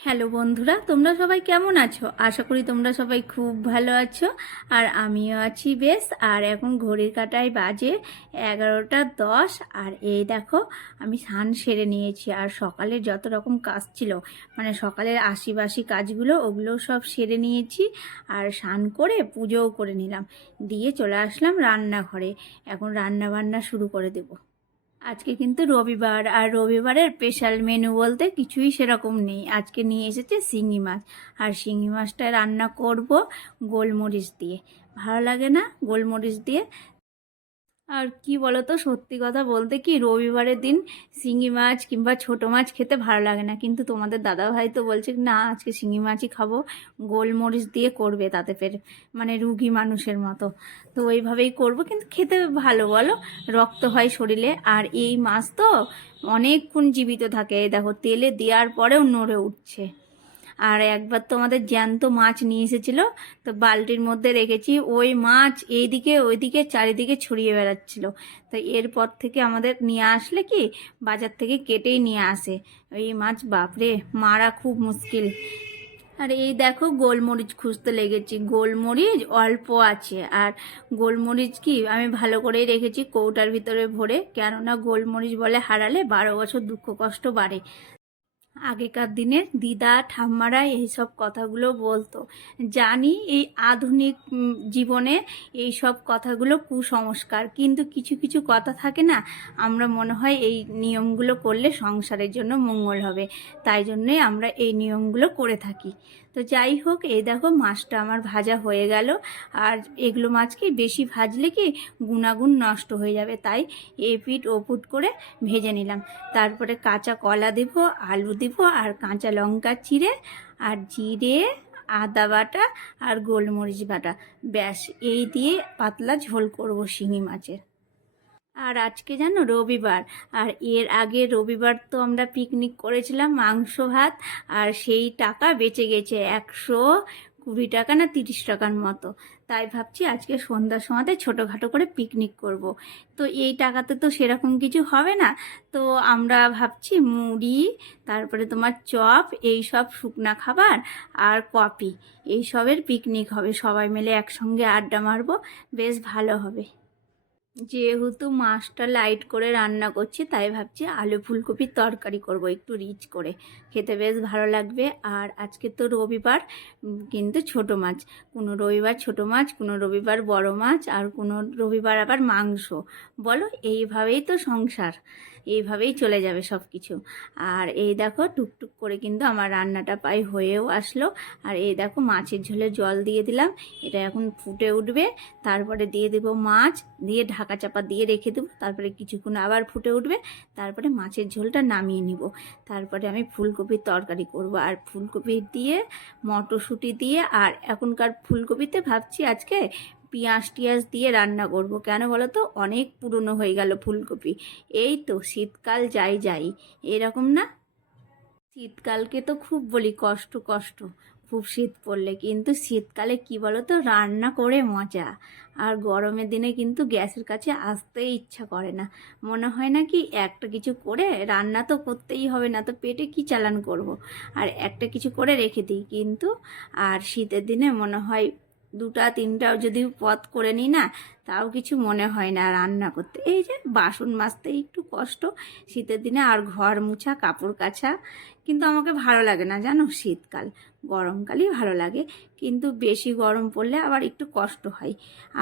Hello বন্ধুরা, তোমরা সবাই কেমন আছো? আশা করি তোমরা সবাই খুব ভালো আছো। আর আমিও আছি বেশ। আর এখন ঘড়ির কাঁটায় বাজে 11টা 10। আর এই দেখো, আমি স্নান সেরে নিয়েছি। আর সকালের যত রকম কাজ ছিল, মানে সকালের আশিবাসি কাজগুলো, ওগুলো সব সেরে নিয়েছি। আর স্নান করে পুজোও করে নিলাম, দিয়ে চলে আসলাম রান্নাঘরে। এখন রান্না বান্না শুরু করে দেবো। আজকে কিন্তু রবিবার, আর রবিবারের স্পেশাল মেনু বলতে কিছুই সেরকম নেই। আজকে নিয়ে এসেছে শিঙি মাছ, আর শিঙি মাছটা রান্না করব গোলমরিচ দিয়ে। ভালো লাগে না গোলমরিচ দিয়ে? আর কি বলো তো, সত্যি কথা বলতে কি, রবিবারের দিন শিঙি মাছ কিংবা ছোট মাছ খেতে ভালো লাগে না, কিন্তু তোমাদের দাদাভাই তো বলছে না, আজকে শিঙি মাছই খাবো, গোলমরিচ দিয়ে করবে, তাতে ফের মানে রুগী মানুষের মতো। তো ওইভাবেই করব, কিন্তু খেতে ভালো বলো, রক্ত হয় শরীরে। আর এই মাছ তো অনেকক্ষণ জীবিত থাকে, এই দেখো তেলে দেওয়ার পরেও নড়ে উঠছে। আর একবার তো আমাদের জ্যান্ত মাছ নিয়ে এসেছিলো, তো বালতির মধ্যে রেখেছি, ওই মাছ এইদিকে ওইদিকে চারিদিকে ছড়িয়ে বেড়াচ্ছিল। তো এরপর থেকে আমাদের নিয়ে আসলে কি, বাজার থেকে কেটেই নিয়ে আসে ওই মাছ। বাপরে, মারা খুব মুশকিল। আর এই দেখো, গোলমরিচ খুঁজতে লেগেছি। গোলমরিচ অল্প আছে, আর গোলমরিচ কি আমি ভালো করেই রেখেছি কৌটার ভিতরে ভরে, কেননা গোলমরিচ বলে হারালে 12 বছর দুঃখ কষ্ট বাড়ে। আগেকার দিনের দিদা ঠাম্মারা এইসব কথাগুলো বলতো। জানি এই আধুনিক জীবনে এই সব কথাগুলো কুসংস্কার, কিন্তু কিছু কিছু কথা থাকে না, আমরা মনে হয় এই নিয়মগুলো করলে সংসারের জন্য মঙ্গল হবে, তাই জন্যই আমরা এই নিয়মগুলো করে থাকি। তো যাই হোক, এই দেখো মাছটা আমার ভাজা হয়ে গেল। আর এগুলো মাছকে বেশি ভাজলে কি গুণাগুণ নষ্ট হয়ে যাবে, তাই এপিট ওপুট করে ভেজে নিলাম। তারপরে কাঁচা কলা দেব, আলু দেব, আর কাঁচা লঙ্কা চিড়ে, আর জিরে, আদা বাটা, আর গোলমরিচ বাটা, ব্যাস এই দিয়ে পাতলা ঝোল করব শিঙি মাছের। আর আজকে জানো রবিবার, আর এর আগে রবিবার তো আমরা পিকনিক করেছিলাম মাংস ভাত, আর সেই টাকা বেঁচে গেছে 120 টাকা না 30 টাকার মতো। তাই ভাবছি আজকে সন্ধ্যার সময়তে ছোটোখাটো করে পিকনিক করব। তো এই টাকাতে তো সেরকম কিছু হবে না, তো আমরা ভাবছি মুড়ি, তারপরে তোমার চপ, এই সব শুকনা খাবার, আর কফি, এই সবের পিকনিক হবে। সবাই মিলে একসঙ্গে আড্ডা মারবো, বেশ ভালো হবে। যেহেতু মাছটা লাইট করে রান্না করছি, তাই ভাবছি আলু ফুলকপির তরকারি করব, একটু রিচ করে, খেতে বেশ ভালো লাগবে। আর আজকে তো রবিবার, কিন্তু ছোট মাছ, কোনো রবিবার ছোট মাছ, কোনো রবিবার বড় মাছ, আর কোনো রবিবার আবার মাংস। বলো, এইভাবেই তো সংসার, এইভাবেই চলে যাবে সব কিছু। আর এই দেখো, টুকটুক করে কিন্তু আমার রান্নাটা প্রায় হয়েও আসলো। আর এই দেখো, মাছের ঝোলে জল দিয়ে দিলাম, এটা এখন ফুটে উঠবে। তারপরে দিয়ে দেবো মাছ, দিয়ে ঢাকা চাপা দিয়ে রেখে দেবো। তারপরে কিছুক্ষণ আবার ফুটে উঠবে, তারপরে মাছের ঝোলটা নামিয়ে নিব। তারপরে আমি ফুলকপির তরকারি করব, আর ফুলকপি দিয়ে, মটরশুঁটি দিয়ে, আর এখনকার ফুলকপিতে ভাবছি আজকে পেঁয়াজ টিয়াজ দিয়ে রান্না করব। কেন বলো তো, অনেক পুরনো হয়ে গেল ফুলকপি। এই তো শীতকাল যাই যাই, এরকম না? শীতকালকে তো খুব বলি কষ্ট কষ্ট, খুব শীত পড়লে, কিন্তু শীতকালে কি বলো তো, রান্না করে মজা। আর গরমের দিনে কিন্তু গ্যাসের কাছে আসতেই ইচ্ছা করে না, মনে হয় না কি একটা কিছু করে রান্না তো করতেই হবে, না তো পেটে কি চালান করব। আর একটা কিছু করে রেখে দিই কিন্তু। আর শীতের দিনে মনে হয় দুটা তিনটাও যদি পদ করে নিই না, তাও কিছু মনে হয় না রান্না করতে। এই যে বাসন মাজতে একটু কষ্ট শীতের দিনে, আর ঘর মুছা কাপড় কাচা, কিন্তু আমাকে ভালো লাগে না জানো শীতকাল, গরমকালই ভালো লাগে, কিন্তু বেশি গরম পড়লে আবার একটু কষ্ট হয়।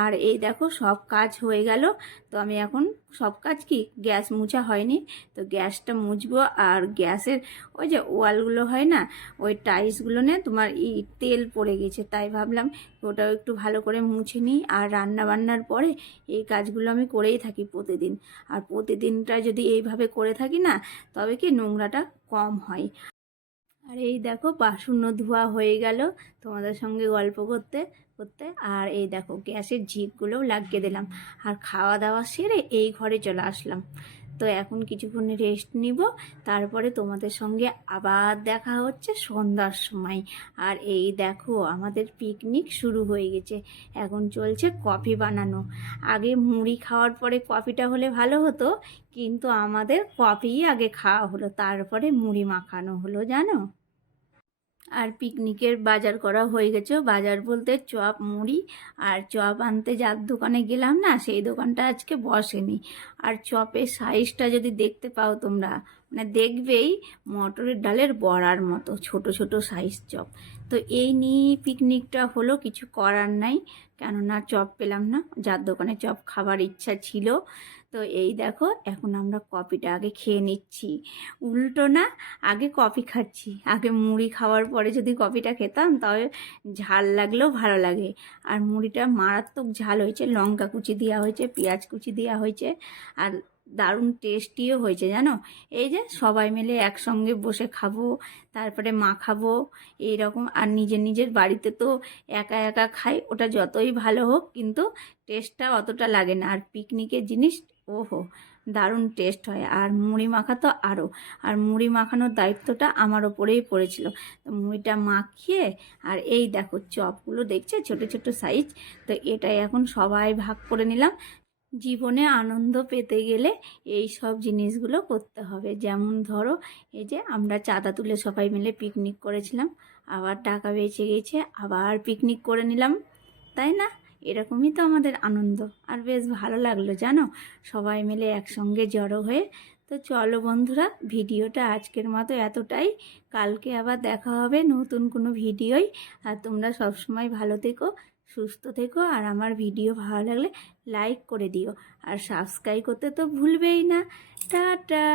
আর এই দেখো, সব কাজ হয়ে গেল। তো আমি এখন সব কাজ কি, গ্যাস মুছা হয়নি, তো গ্যাসটা মুছবো। আর গ্যাসের ওই যে ওয়ালগুলো হয় না, ওই টাইলসগুলো নিয়ে তোমার তেল পড়ে গেছে, তাই ভাবলাম ওটাও একটু ভালো করে মুছে নিই। আর রান্না বান্নার পরে এই কাজগুলো আমি করেই থাকি প্রতিদিন। আর প্রতিদিনটা যদি এইভাবে করে থাকি না, তবে কি নোংরাটা কম হয়। আর এই দেখো, বাসনও ধোয়া হয়ে গেল তোমাদের সঙ্গে গল্প করতে করতে। আর এই দেখো, গ্যাসের ঝিকগুলোও লাগিয়ে দিলাম। আর খাওয়া দাওয়া সেরে এই ঘরে চলে আসলাম। তো এখন কিছুক্ষণ রেস্ট নিব, তারপরে তোমাদের সঙ্গে আবার দেখা হচ্ছে সন্ধ্যার সময়। আর এই দেখো, আমাদের পিকনিক শুরু হয়ে গেছে, এখন চলছে কফি বানানো। আগে মুড়ি খাওয়ার পরে কফিটা হলে ভালো হতো, কিন্তু আমাদের কফিই আগে খাওয়া হলো, তারপরে মুড়ি মাখানো হলো জানো। আর পিকনিকের বাজার করা হয়ে গেছে। বাজার বলতে চপ মুড়ি, আর চপ আনতে যার দোকানে গেলাম না, সেই দোকানটা আজকে বসেনি। আর চপের সাইজটা যদি দেখতে পাও তোমরা, মানে দেখবেই মটরের ডালের বড়ার মতো ছোট ছোট সাইজ চপ। তো এই নিয়ে পিকনিকটা হলো, কিছু করার নাই, কেননা চপ পেলাম না। যার দোকানে চপ খাবার ইচ্ছা ছিল। তো এই দেখো, এখন আমরা কফিটা আগে খেয়ে নিচ্ছি। উল্টো না, আগে কফি খাচ্ছি। আগে মুড়ি খাওয়ার পরে যদি কফিটা খেতাম তবে ঝাল লাগলেও ভালো লাগে। আর মুড়িটা মারাত্মক ঝাল হয়েছে, লঙ্কা কুচি দেওয়া হয়েছে, পেঁয়াজ কুচি দেওয়া হয়েছে, আর দারুণ টেস্টিও হয়েছে জানো। এই যে সবাই মিলে একসঙ্গে বসে খাবো, তারপরে মাখাবো এইরকম। আর নিজের নিজের বাড়িতে তো একা একা খাই, ওটা যতই ভালো হোক কিন্তু টেস্টটা অতটা লাগে না। আর পিকনিকের জিনিস, ওহো, দারুণ টেস্ট হয়। আর মুড়ি মাখা তো আরও। আর মুড়ি মাখানোর দায়িত্বটা আমার ওপরেই পড়েছিল। তো মুড়িটা মাখিয়ে, আর এই দেখো চপগুলো দেখছে ছোট ছোট সাইজ। তো এটাই এখন সবাই ভাগ করে নিলাম। জীবনে আনন্দ পেতে গেলে এই সব জিনিসগুলো করতে হবে। যেমন ধরো, এই যে আমরা চাঁদা তুলে সবাই মিলে পিকনিক করেছিলাম, আবার টাকা বেঁচে গেছে, আবার পিকনিক করে নিলাম, তাই না? এরকমই তো আমাদের আনন্দ। আর বেশ ভালো লাগলো জানো, সবাই মিলে একসঙ্গে জড়ো হয়ে। তো চলো বন্ধুরা, ভিডিওটা আজকের মতো এতটাই। কালকে আবার দেখা হবে নতুন কোনো ভিডিওই। আর তোমরা সবসময় ভালো থেকো, সুস্থ থেকো। আর আমার ভিডিও ভালো লাগলে লাইক করে দিও, আর সাবস্ক্রাইব করতে তো ভুলবেই না। টাটা।